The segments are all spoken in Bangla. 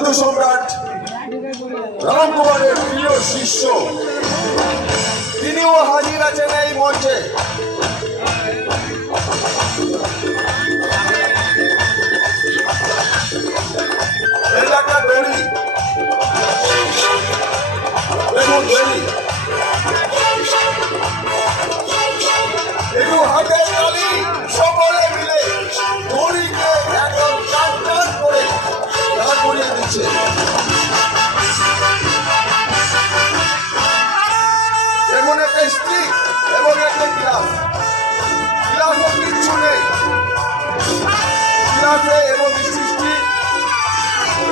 জাদু সম্রাট রামকুমারের প্রিয় শিষ্য, তিনিও হাজির আছেন এই মঞ্চে। এলাকা দড়ি, দেখুন দড়ি, একটু হাতের তালি সকলে মিলে দড়িকে একদম টান টান করে দাঁড় করিয়ে দিচ্ছে। এমন একটা স্টিক এবং একটা গ্লাস, গ্লাসে কিচ্ছু নেই, গ্লাসে এবং সৃষ্টি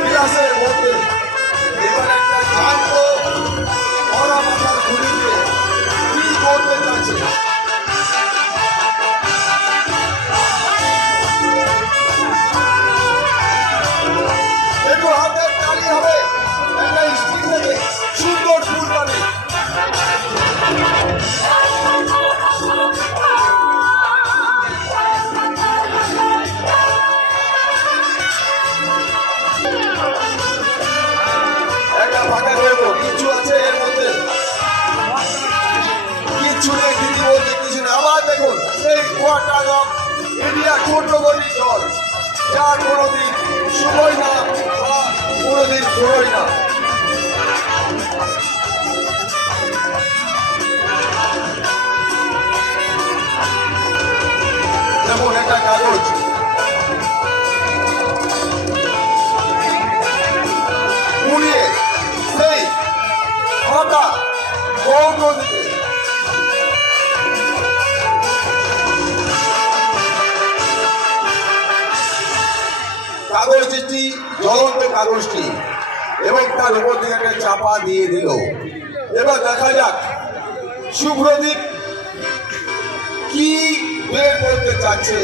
গ্লাসের মধ্যে এবার একটা শান্ত ভরা মাথার ঘুরিতে কি করতে চাচ্ছে। একটু হাতের তালি হবে একটা স্টিক থেকে সুন্দর ফুল বানিয়ে। কিছু আছে এর মধ্যে, কিছু নেই, দিদি বলতে কিছু নেই। আবার দেখুন সেই কোয়ার্টার অফ ইন্ডিয়া ছোট্টগণির দল, যা কোনোদিন শুভই না বা কোনোদিন ঘোরই না। যেমন একটা কাগজ, পুড়িয়ে সেই ফাঁকা কৌটো দিতে কাগজটি, জ্বলন্ত কাগজটি, এবং তার উপর থেকে একটা চাপা দিয়ে দিল। এবার দেখা যাক শুভ্রদীপ কি বের করতে চাচ্ছে।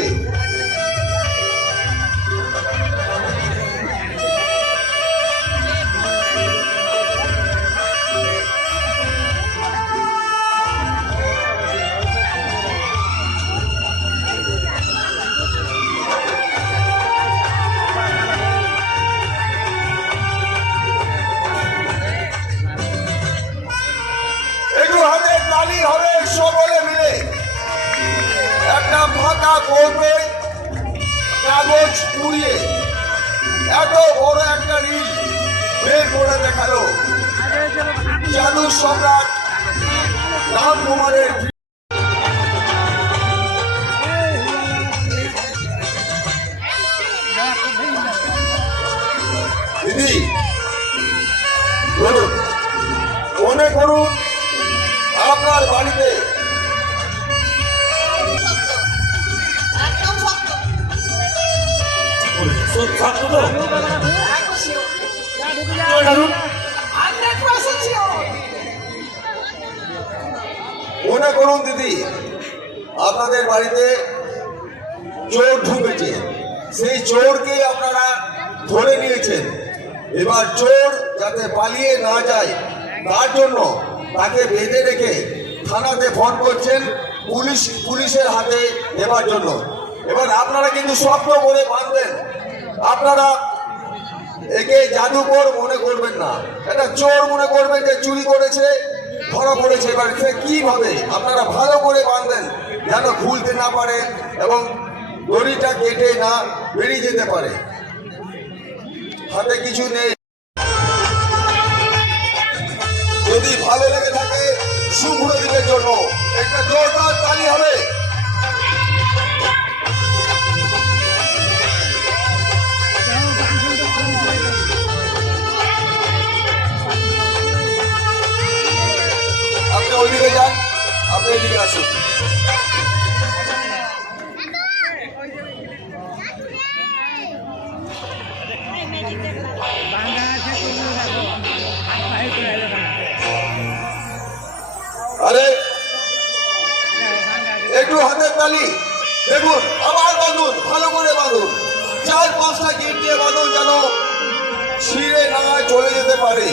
হবে সকলে মিলে একটা ফাঁকা কৌটোয় কাগজ পুড়িয়ে এত বড় একটা রিল বের করে দেখালো জাদু সম্রাট রামকুমারের। দিদি বলুন, মনে করুন আপনার বাড়িতে মনে করুন দিদি আপনাদের বাড়িতে চোর ঢুকেছে, সেই চোরকে আপনারা ধরে নিয়েছেন। এবার চোর যাতে পালিয়ে না যায় তার জন্য তাকে বেঁধে রেখে থানাতে ফোন করছেন পুলিশের হাতে দেবার জন্য। এবার আপনারা কিন্তু স্বপ্ন করে বাঁধবেন, আপনারা একে জাদুকর মনে করবেন না, এটা চোর মনে করবেন যে চুরি করেছে, ধরা পড়েছে। এবার সে কিভাবে আপনারা ভালো করে বাঁধবেন যেন খুলতে না পারে এবং দড়িটা কেটে না বেরিয়ে যেতে পারে। হাতে কিছু নেই। যদি ভালো লেগে থাকে শুভ্রদীপের জন্য একটা জোরদার তালি হবে। আপনি ওইদিকে যান, আপনি এদিকে আসুন। আরে একটু হাতের তালি, দেখুন আবার বাঁধুন, ভালো করে বাঁধুন, 4-5টা গিট দিয়ে বাঁধুন যেন ছিঁড়ে না চলে যেতে পারে।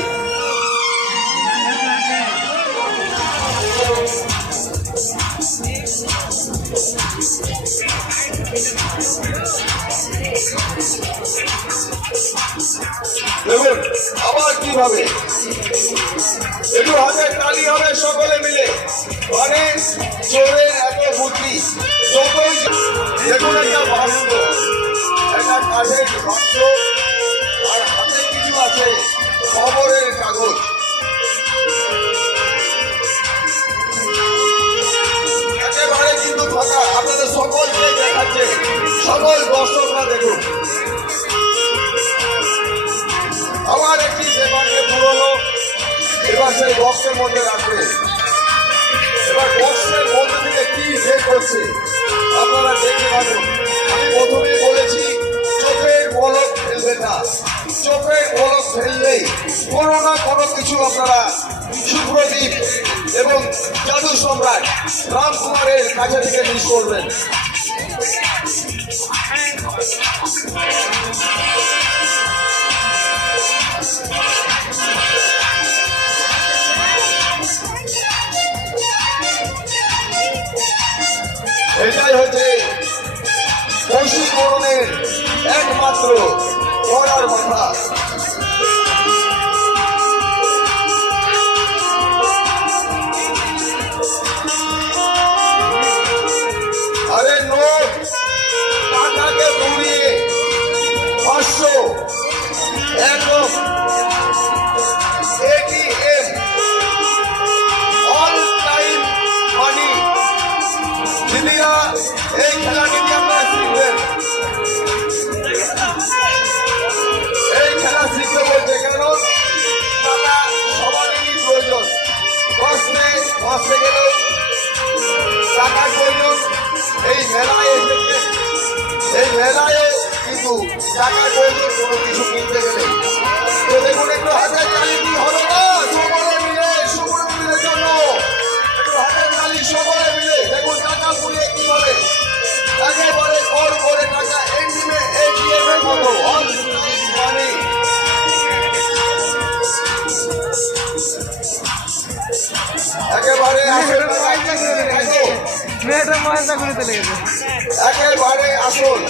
Thank you. দেখুন আবার কিভাবে একটু হাতে তালি হবে সকলে মিলে। মানে চোরের এত বুদ্ধি, যতই দেখুন একটা বাস্ত, একটা কাঠের বাক্স, আর হাতে কিছু আছে খবরের কাগজ। একেবারে কিন্তু ফাঁকা, আপনাদের সকলকে দেখাচ্ছে, সকল দর্শকরা দেখুন। আবার একটি পেপারকে পুরোনো, এবার সেই বক্সের মধ্যে রাখবে। এবার বক্সের মধ্যে থেকে কি বের করছে আপনারা দেখে রাখুন। আমি প্রথমেই বলেছি চোখের পলক ফেলবে না, চোখের পলক ফেললেই কোনো না কোনো কিছু আপনারা সুপ্রদীপ এবং জাদু সম্রাট রামকুমারের কাছে থেকে মিস করবেন। এটাই হচ্ছে বশীকরণের একমাত্র করার কথা। আরে নোট টাকাকে ঘুরিয়ে 500 একদম ATM অল টাইম মানি। দিদিরা এই খেলাটি আপনারা শিখবেন, এই খেলা শিখতে বলতে কেন টাকা সবারই প্রয়োজন। বাঁচতে গেলেও টাকার প্রয়োজন। এই মেলায় এসেছে, এই মেলায় কিন্তু টাকার প্রয়োজন কোনো কিছু কিনতে গেলে। তো দেখুন একটু হাতের তালি কি হলো না সকলে মিলে, সুব্রতদের জন্য একটু হাতের তালি সকলে মিলে। দেখুন টাকা পুড়িয়ে কি হবে, একেবারে কর করে টাকা ATM এর মতো অন মানি। একেবারে মেয়েটা ময়দা করে চলে গেছে। একেবারে আসল